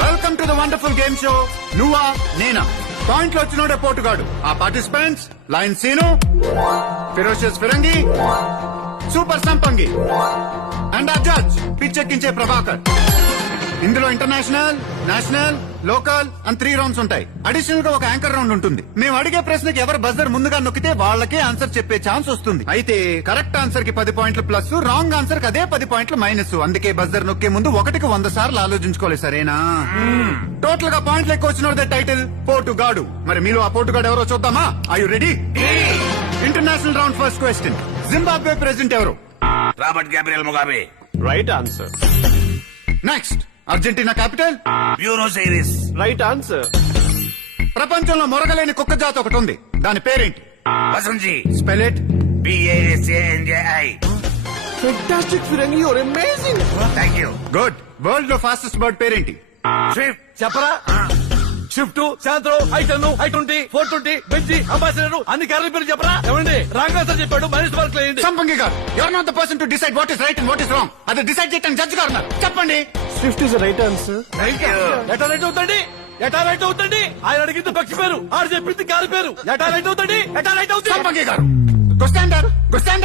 Welcome to the wonderful game show నువ్వా నేనా. పాయింట్లు వచ్చినోడే పోటుగాడు. ఆ participants lion Seenu, ferocious Firangi, super Sampangi and ఆ జడ్జ్ పిచ్చెక్కించే ప్రభాకర్. ఇందులో ఇంటర్నేషనల్, నేషనల్, లోకల్ అని 3 రౌండ్స్ ఉంటాయి. అడిషనల్ గా ఒక యాంకర్ రౌండ్ ఉంటుంది. మేము అడిగే ప్రశ్నకి ఎవరు బజర్ ముందుగా నొక్కితే వాళ్ళకే ఆన్సర్ చెప్పే ఛాన్స్ వస్తుంది. అయితే కరెక్ట్ ఆన్సర్ కి 10 పాయింట్లు ప్లస్, రాంగ్ ఆన్సర్ కి అదే 10 పాయింట్లు మైనస్. అందుకే బజర్ నొక్కే ముందు 1కి 100 సార్లు ఆలోచించుకోవాలి, సరేనా? టోటల్ గా పాయింట్లు ఎక్కువ వచ్చిన టైటిల్ పోటుగాడు. మరి మీలో ఆ పోటుగాడు ఎవరో చూద్దామా? Are you ready? International round first question. Zimbabwe president ఎవరు? Robert Gabriel Mugabe. Right answer. Next Argentina capital? Buenos Aires. Right answer. ప్రపంచంలో మొరగలేని కుక్క జాతి ఒకటి ఉంది, దాని పేరేంటి? Basenji. Spell it. BASANJI. Fantastic Firangi, your amazing. Thank you. Good. World లో ఫాస్టెస్ట్ బర్డ్ పేరేంటి? స్విఫ్ట్. చెప్పరా? షిఫ్ట్, శాంత్రో, I10, I20, 420, బెంజీ, అంబాసిడర్ అన్ని కార్ల పేరు చెప్పరా? ఏమండి రాంగ్ ఆన్సర్ చెప్పాడు, మైనస్ మార్క్ లేండి. సంపంగి గారు, you are not the person to decide what is right and what is wrong. అది డిసైడ్ చేయడానికి జడ్జ్ గారు ఉన్నారు. చెప్పండి. Swift is right answer. ఎటా రైట్ అవుతండి, ఎటా రైట్ అవుతండి. ఆయన అడిగింది పక్షి పేరు, ఆడు చెప్పింది కారు పేరు. ఎటా రైట్ అవుతండి, ఎటా రైట్ అవుతుంది. సంపంగి గారు, go stand up, go stand up.